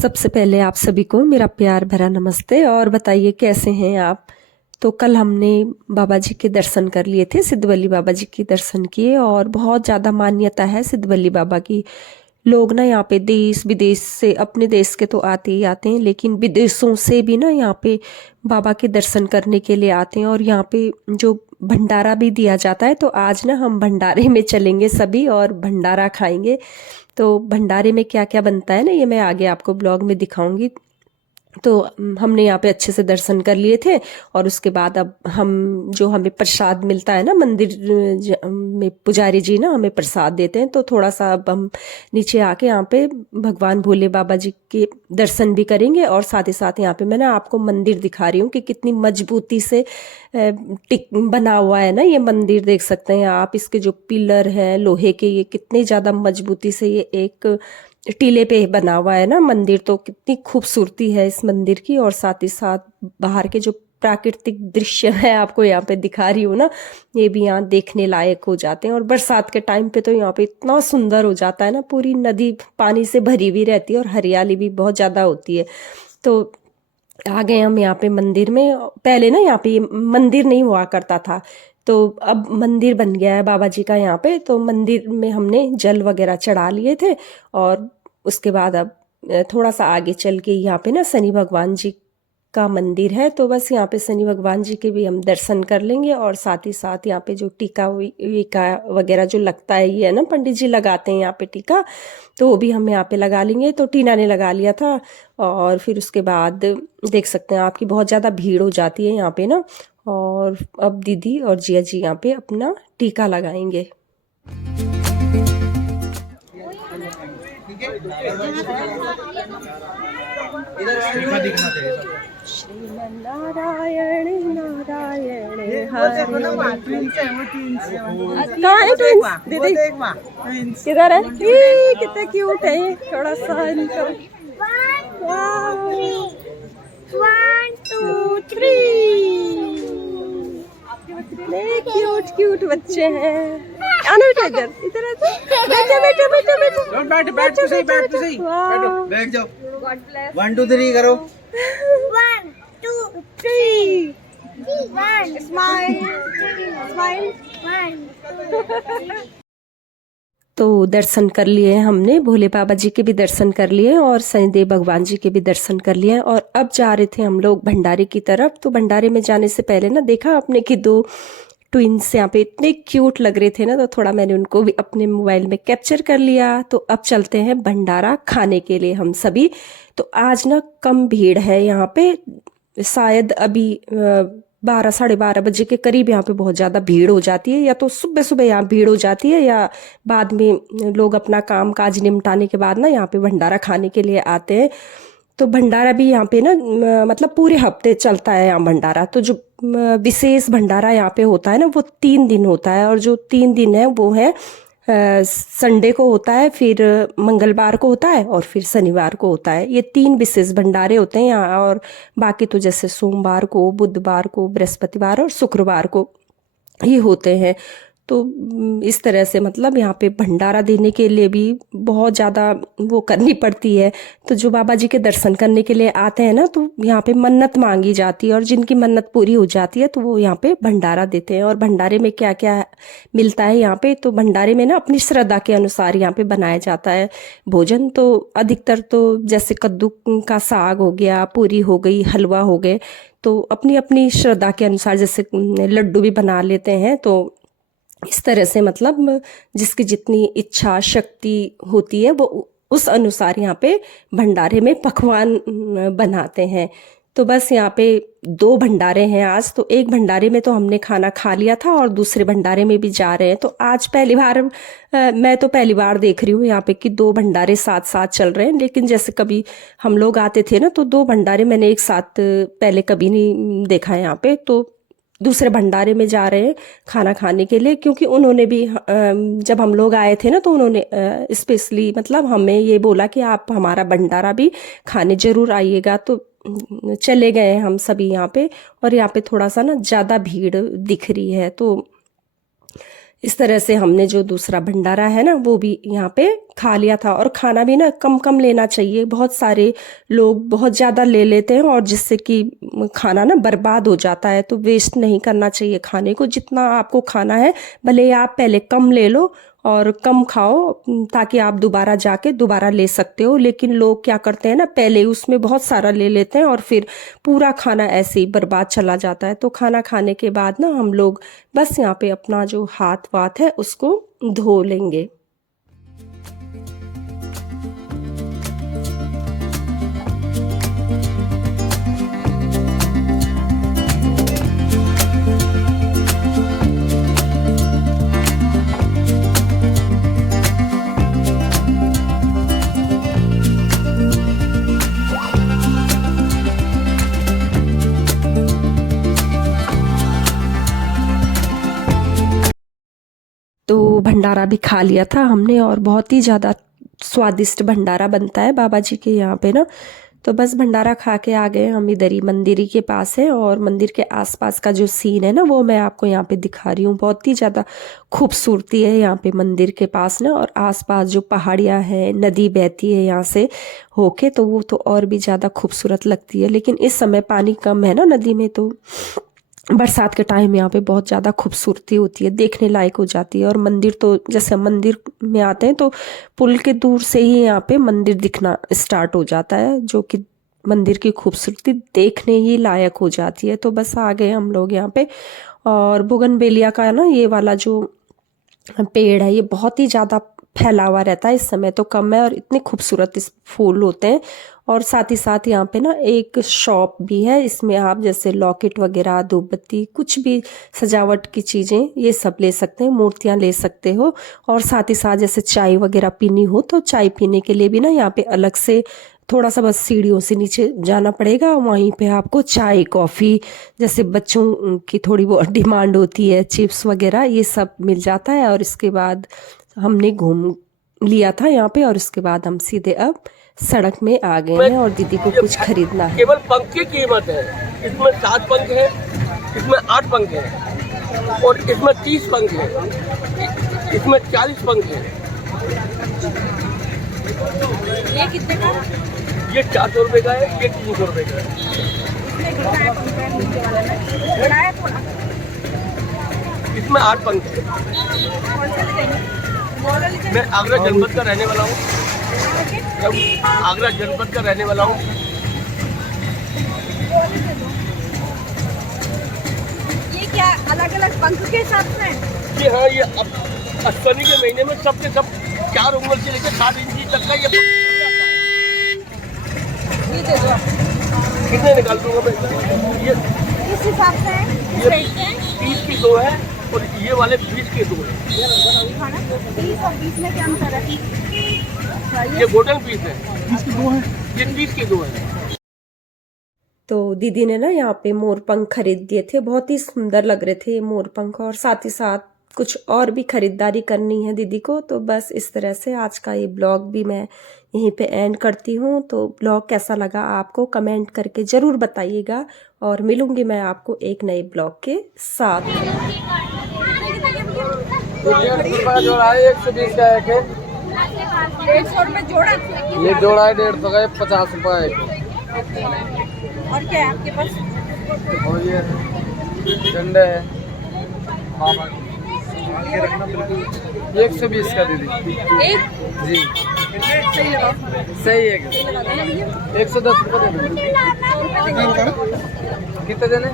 सबसे पहले आप सभी को मेरा प्यार भरा नमस्ते। और बताइए कैसे हैं आप। तो कल हमने बाबा जी के दर्शन कर लिए थे, सिद्धवल्ली बाबा जी के दर्शन किए। और बहुत ज़्यादा मान्यता है सिद्धवल्ली बाबा की। लोग ना यहाँ पे देश विदेश से, अपने देश के तो आते ही आते हैं, लेकिन विदेशों से भी ना यहाँ पे बाबा के दर्शन करने के लिए आते हैं। और यहाँ पे जो भंडारा भी दिया जाता है, तो आज ना हम भंडारे में चलेंगे सभी और भंडारा खाएंगे। तो भंडारे में क्या क्या बनता है ना, ये मैं आगे आपको ब्लॉग में दिखाऊंगी। तो हमने यहाँ पे अच्छे से दर्शन कर लिए थे। और उसके बाद अब हम, जो हमें प्रसाद मिलता है ना मंदिर में, पुजारी जी ना हमें प्रसाद देते हैं। तो थोड़ा सा अब हम नीचे आके यहाँ पे भगवान भोले बाबा जी के दर्शन भी करेंगे। और साथ ही साथ यहाँ पे मैं ना आपको मंदिर दिखा रही हूँ कि कितनी मजबूती से टिक बना हुआ है ना ये मंदिर। देख सकते हैं आप, इसके जो पिलर हैं लोहे के, ये कितनी ज़्यादा मजबूती से ये एक टीले पे बना हुआ है ना मंदिर। तो कितनी खूबसूरती है इस मंदिर की। और साथ ही साथ बाहर के जो प्राकृतिक दृश्य है आपको यहाँ पे दिखा रही हूँ ना, ये भी यहाँ देखने लायक हो जाते हैं। और बरसात के टाइम पे तो यहाँ पे इतना सुंदर हो जाता है ना, पूरी नदी पानी से भरी हुई रहती है और हरियाली भी बहुत ज़्यादा होती है। तो आ गए हम यहाँ पे मंदिर में। पहले ना यहाँ पे ये मंदिर नहीं हुआ करता था, तो अब मंदिर बन गया है बाबा जी का यहाँ पे। तो मंदिर में हमने जल वगैरह चढ़ा लिए थे। और उसके बाद अब थोड़ा सा आगे चल के यहाँ पे ना शनि भगवान जी का मंदिर है। तो बस यहाँ पे शनि भगवान जी के भी हम दर्शन कर लेंगे। और साथ ही साथ यहाँ पे जो टीका वीका वगैरह जो लगता है, ये है ना पंडित जी लगाते हैं यहाँ पे टीका, तो वो भी हम यहाँ पे लगा लेंगे। तो टीना ने लगा लिया था। और फिर उसके बाद देख सकते हैं आपकी बहुत ज़्यादा भीड़ हो जाती है यहाँ पे ना। और अब दीदी और जिया जी यहाँ पे अपना टीका लगाएंगे। श्रीमन्नारायण नारायण हरे। कहाँ है ट्विंस दीदी? किधर है? कितने क्यूट है ये। थोड़ा सा इनको 1 2 3 क्यूट क्यूट बच्चे हैं। आना बेटा, इधर इधर बैठो बैठो बैठो बैठो। बैठ तो सही, बैठ तो सही, बैठो, बैठ जाओ। 1 2 3 करो। 1 2 3 1 स्माइल स्माइल 1। तो दर्शन कर लिए हमने, भोले बाबा जी के भी दर्शन कर लिए और शनिदेव भगवान जी के भी दर्शन कर लिए। और अब जा रहे थे हम लोग भंडारे की तरफ। तो भंडारे में जाने से पहले ना देखा आपने कि 2 ट्विंस यहाँ पे इतने क्यूट लग रहे थे ना, तो थोड़ा मैंने उनको भी अपने मोबाइल में कैप्चर कर लिया। तो अब चलते हैं भंडारा खाने के लिए हम सभी। तो आज ना कम भीड़ है यहाँ पे, शायद अभी 12 साढ़े 12 बजे के करीब यहाँ पे बहुत ज़्यादा भीड़ हो जाती है। या तो सुबह सुबह यहाँ भीड़ हो जाती है, या बाद में लोग अपना काम काज निपटाने के बाद ना यहाँ पे भंडारा खाने के लिए आते हैं। तो भंडारा भी यहाँ पे ना मतलब पूरे हफ्ते चलता है यहाँ भंडारा। तो जो विशेष भंडारा यहाँ पे होता है ना, वो 3 दिन होता है। और जो 3 दिन है वो है संडे को होता है, फिर मंगलवार को होता है, और फिर शनिवार को होता है। ये 3 विशेष भंडारे होते हैं यहाँ। और बाकी तो जैसे सोमवार को, बुधवार को, बृहस्पतिवार और शुक्रवार को ये होते हैं। तो इस तरह से मतलब यहाँ पे भंडारा देने के लिए भी बहुत ज़्यादा वो करनी पड़ती है। तो जो बाबा जी के दर्शन करने के लिए आते हैं ना, तो यहाँ पे मन्नत मांगी जाती है। और जिनकी मन्नत पूरी हो जाती है तो वो यहाँ पे भंडारा देते हैं। और भंडारे में क्या क्या मिलता है यहाँ पे, तो भंडारे में ना अपनी श्रद्धा के अनुसार यहाँ पे बनाया जाता है भोजन। तो अधिकतर तो जैसे कद्दू का साग हो गया, पूरी हो गई, हलवा हो गए। तो अपनी अपनी श्रद्धा के अनुसार जैसे लड्डू भी बना लेते हैं। तो इस तरह से मतलब जिसकी जितनी इच्छा शक्ति होती है वो उस अनुसार यहाँ पे भंडारे में पकवान बनाते हैं। तो बस यहाँ पे 2 भंडारे हैं आज। तो एक भंडारे में तो हमने खाना खा लिया था और दूसरे भंडारे में भी जा रहे हैं। तो आज पहली बार मैं तो पहली बार देख रही हूँ यहाँ पे कि 2 भंडारे साथ साथ चल रहे हैं। लेकिन जैसे कभी हम लोग आते थे ना, तो 2 भंडारे मैंने एक साथ पहले कभी नहीं देखा है यहाँ पे। तो दूसरे भंडारे में जा रहे हैं खाना खाने के लिए, क्योंकि उन्होंने भी जब हम लोग आए थे ना, तो उन्होंने स्पेशली मतलब हमें ये बोला कि आप हमारा भंडारा भी खाने जरूर आइएगा। तो चले गए हम सभी यहाँ पे। और यहाँ पे थोड़ा सा ना ज़्यादा भीड़ दिख रही है। तो इस तरह से हमने जो दूसरा भंडारा है ना वो भी यहाँ पे खा लिया था। और खाना भी ना कम कम लेना चाहिए, बहुत सारे लोग बहुत ज़्यादा ले लेते हैं और जिससे कि खाना ना बर्बाद हो जाता है। तो वेस्ट नहीं करना चाहिए खाने को, जितना आपको खाना है भले ही आप पहले कम ले लो और कम खाओ ताकि आप दोबारा जाके दोबारा ले सकते हो। लेकिन लोग क्या करते हैं ना, पहले उसमें बहुत सारा ले लेते हैं और फिर पूरा खाना ऐसे ही बर्बाद चला जाता है। तो खाना खाने के बाद ना हम लोग बस यहाँ पे अपना जो हाथ वाथ है उसको धो लेंगे। तो भंडारा भी खा लिया था हमने और बहुत ही ज़्यादा स्वादिष्ट भंडारा बनता है बाबा जी के यहाँ पे ना। तो बस भंडारा खा के आ गए हम इधर ही मंदिर ही के पास है। और मंदिर के आसपास का जो सीन है ना वो मैं आपको यहाँ पे दिखा रही हूँ। बहुत ही ज़्यादा खूबसूरती है यहाँ पे मंदिर के पास ना, और आसपास जो पहाड़ियाँ हैं, नदी बहती है यहाँ से होके, तो वो तो और भी ज़्यादा खूबसूरत लगती है। लेकिन इस समय पानी कम है ना नदी में, तो बरसात के टाइम यहाँ पे बहुत ज़्यादा खूबसूरती होती है, देखने लायक हो जाती है। और मंदिर तो जैसे हम मंदिर में आते हैं तो पुल के दूर से ही यहाँ पे मंदिर दिखना स्टार्ट हो जाता है, जो कि मंदिर की खूबसूरती देखने ही लायक हो जाती है। तो बस आ गए हम लोग यहाँ पे। और बोगनवेलिया का ना ये वाला जो पेड़ है ये बहुत ही ज़्यादा फैला हुआ रहता है, इस समय तो कम है और इतने खूबसूरत इस फूल होते हैं। और साथ ही साथ यहाँ पे ना एक शॉप भी है, इसमें आप जैसे लॉकेट वगैरह, धूपबत्ती, कुछ भी सजावट की चीज़ें ये सब ले सकते हैं, मूर्तियाँ ले सकते हो। और साथ ही साथ जैसे चाय वगैरह पीनी हो तो चाय पीने के लिए भी ना यहाँ पे अलग से थोड़ा सा बस सीढ़ियों से नीचे जाना पड़ेगा, वहीं पे आपको चाय कॉफ़ी, जैसे बच्चों की थोड़ी वो डिमांड होती है, चिप्स वगैरह ये सब मिल जाता है। और इसके बाद हमने घूम लिया था यहाँ पे और उसके बाद हम सीधे अब सड़क में आ गए हैं और दीदी को कुछ खरीदना है। केवल पंख की कीमत है, इसमें 7 पंख है, इसमें 8 पंख है और इसमें 30 पंख है, इसमें 40 पंख है। ये कितने का? ये 400 रुपए का है, ये 300 रुपए का है। इसमें 8 पंख है। मैं आगरा जनपद का रहने वाला हूँ, आगरा जनपद का रहने वाला हूँ। ये क्या अलग अलग पंख के हिसाब से? जी हाँ, ये अब अश्विनी के महीने में सब के सब 4 उंगल से लेकर 7 इंची तक का ये पंख ये दे दो। कितने निकाल दूंगा मैं? ये किस हिसाब से है? किस ये रेट के हैं? 30 की 2 है और ये वाले 20 के 2 है। 30 और 20 में क्या अंतर है? ये गोल्डन पीस है, 30 की 2 है, ये 30 की 2 है। तो दीदी ने ना यहाँ पे मोरपंख खरीद दिए थे, बहुत ही सुंदर लग रहे थे ये मोरपंख। और साथ ही साथ कुछ और भी खरीदारी करनी है दीदी को। तो बस इस तरह से आज का ये ब्लॉग भी मैं यहीं पे एंड करती हूँ। तो ब्लॉग कैसा लगा आपको कमेंट करके ज़रूर बताइएगा और मिलूंगी मैं आपको एक नए ब्लॉग के साथ। 150 जोड़ा है, 120 का एक है। 150 रुपए जोड़ा। ये जोड़ा है 150 का, 50 रुपए एक। और क्या है आपके पास? और ये झंडे है, 120 का दीदी। एक जी सही लगाओ। सही है, 110 रुपये दे दो। कितने देने?